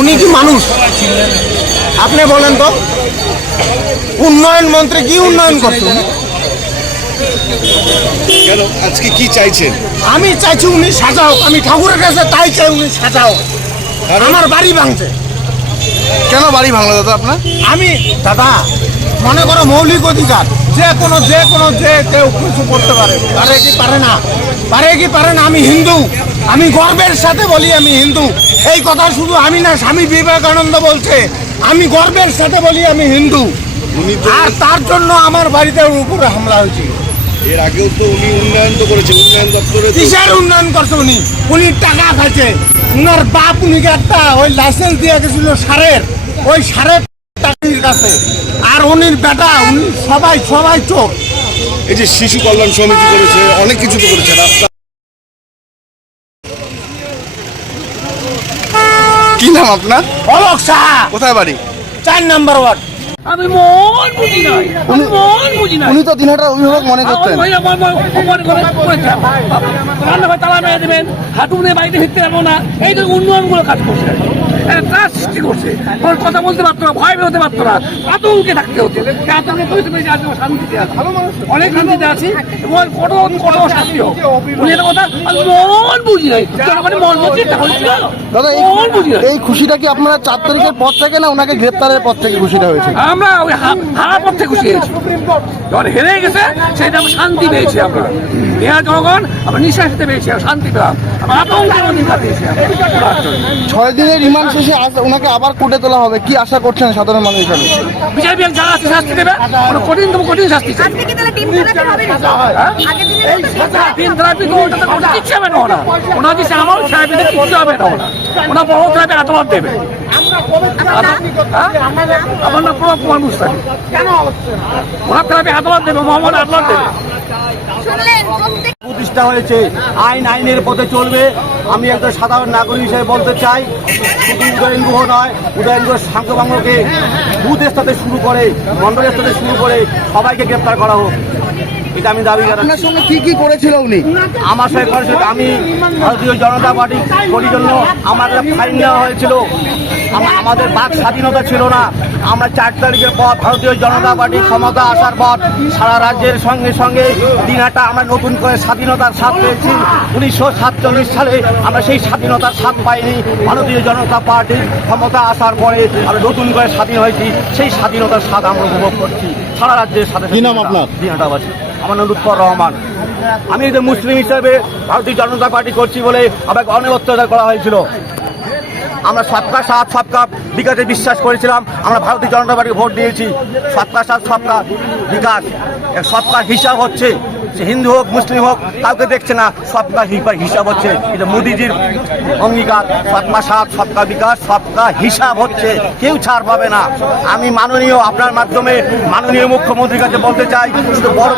উনি কি মানুষ? আপনি বলেন তো, উন্নয়ন মন্ত্রী কি উন্নয়ন করছেন? কেন আজকে কি চাইছেন? আমি চাইছি উনি সাজাও, আমি ঠাকুরের কাছে তাই চাই উনি সাজাও। আমার বাড়ি ভাঙছে। কেন বাড়ি ভাঙলো দাদা আপনার? আমি দাদা মনে করো মৌলিক অধিকার, যে কেউ কিছু করতে পারে, পারে কি পারে না? আমি হিন্দু, আমি গর্বের সাথে বলি আমি হিন্দু। এই কথা শুধু আমি না, স্বামী বিবেকানন্দ বলছে, আমি গর্বের সাথে বলি আমি হিন্দু। আর তার জন্য আমার বাড়িতে উপরে হামলা হয়েছে। এর আগেও তো উনি উন্নয়ন তো করেছে, উন্নয়ন দপ্তরে কিসের উন্নয়ন করছে উনি টাকা খাইছে। উনার বাপ উনিকে একটা ওই লাইসেন্স দিয়ে গেছিল সারের, ওই সারের টাকার কাছে। আর উনির বেটা উনি সবাই চোখ। এই যে শিশু কল্যাণ সমিতি করেছে, অনেক কিছু তো করেছে, রাস্তা। কি নাম আপনার? অলোক সাহা, কোথায় বাড়ি? 4 নম্বর ওয়ার্ড। আমি মন বুঝি নাই, উনি তো দিনহাটার অভিভাবক মনে করতেন। রান্নাঘর তালা মেরে দেবেন, হাঁটু নিয়ে বাড়িতে ফিরতে যাবো না, এই তো উন্নয়নগুলো কাজ করছে, ত্রাস সৃষ্টি করছে। কোনো কথা বলতে পারতো না, ভয় বেরোতে পারতো না, আতঙ্কে থাকতে হতো। আতঙ্কে তৈরি পেয়েছে, আজকে শান্তিতে আছি, অনেক শান্তিতে আছি। এবং কঠোর শাস্তি হোক। উনি একটা কথা মন বুঝি নাই, মন বুঝি দাদা মন বুঝি নাই। এই খুশিটা কি আপনারা 4 তারিখের পর থেকে না ওনাকে গ্রেপ্তারের পর থেকে খুশিটা হয়েছে? আমরা ওই হারার পর থেকে খুশি হয়েছি। যখন হেরে গেছে সেটা আমরা শান্তি পেয়েছি। আমরা বিহার জনগণ আমরা নিঃশ্বাসিতে পেয়েছি, শান্তি পেলাম, আমরা আতঙ্কের অধিকার পেয়েছি। 6 দিনের রিমান্ড শেষে ওনাকে আবার কোর্টে তোলা হবে, কি আশা করছেন সাধারণ মানুষ হিসাবে? বিচার বিভাগ যারা আছে শাস্তি দেবে, ওরা কঠিন শাস্তি চাই। তিন থেরাপি তো ওটাতে কিচ্ছু হবে না। ওনার দিচ্ছে আমার থেরাপিতে কিচ্ছু হবে না। ওনার বড় থেরাপি আদালত দেবে। আমার নাম প্রভাব কুমার মুস্তাফি। ওনার থেরাপি আদালত দেবে, মোহাম্মদ আদালত দেবে। প্রতিষ্ঠা হয়েছে, আইনের পথে চলবে। আমি একজন সাধারণ নাগরিক হিসেবে বলতে চাই, শুধু উদয়ন গুহ নয়, উদয়ন গুহ সাংখ্যবাঙ্গকে বুথ স্তরে শুরু করে, মন্ডল স্তরে শুরু করে সবাইকে গ্রেপ্তার করা হোক, এটা আমি দাবি করি। আপনার সঙ্গে কি করেছিল উনি? আমার সঙ্গে করেছিল, আমি ভারতীয় জনতা পার্টি করি জন্য আমার ফাইন নেওয়া হয়েছিল। আমাদের বাক স্বাধীনতা ছিল না। আমরা 4 তারিখের পর ভারতীয় জনতা পার্টি ক্ষমতা আসার পর সারা রাজ্যের সঙ্গে দিনহাটা আমরা নতুন করে স্বাধীনতার স্বাদ পেয়েছি। 1947 সালে আমরা সেই স্বাধীনতার স্বাদ পাইনি। ভারতীয় জনতা পার্টির ক্ষমতা আসার পরে আমরা নতুন করে স্বাধীন হয়েছি, সেই স্বাধীনতার স্বাদ আমরা উপভোগ করছি সারা রাজ্যের সাথে। কি নাম আপনার? দিনহাটাবাসী। আমার নাম লুৎফর রহমান। আমি একজন মুসলিম হিসেবে ভারতীয় জনতা পার্টি করছি বলে আমাকে অনেক অত্যাচার করা হয়েছিল। আমরা সবকা সাথ সবকা বিকাশে বিশ্বাস করেছিলাম। আমরা ভারতীয় জনতা পার্টি ভোট দিয়েছি। সবকা সাথ সবকা বিকাশ, সবকা হিসাব হচ্ছে। সে হিন্দু হোক মুসলিম হোক কাউকে দেখছে না, সবকা হিসাব হচ্ছে। এটা মোদিজির অঙ্গীকার, সবকা সাথ সবকা বিকাশ, সবকা হিসাব হচ্ছে, কেউ ছাড় পাবে না। আমি মাননীয় আপনার মাধ্যমে মাননীয় মুখ্যমন্ত্রীর কাছে বলতে চাই, শুধু বড়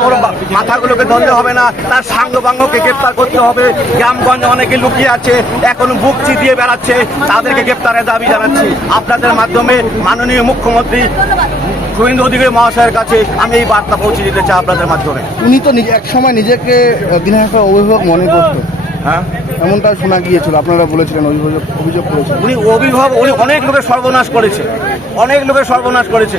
মাথাগুলোকে ধরলে হবে না, তার সাঙ্গপাঙ্গকে গ্রেপ্তার করতে হবে। গ্রামগঞ্জে অনেকে লুকিয়ে আছে, এখন বুক চিতিয়ে বেড়াচ্ছে, তাদেরকে গ্রেপ্তারের দাবি জানাচ্ছি আপনাদের মাধ্যমে মাননীয় মুখ্যমন্ত্রী শুভেন্দু অধিকারী মহাশয়ের কাছে আমি এই বার্তা পৌঁছে দিতে চাই আপনাদের মাধ্যমে। উনি তো এক সময় নিজেকে দিনহাটার অভিভাবক মনে করতো, হ্যাঁ, এমনটা শোনা গিয়েছিল, আপনারা বলেছিলেন, অভিযোগ করেছেন। উনি অনেক লোকের সর্বনাশ করেছে,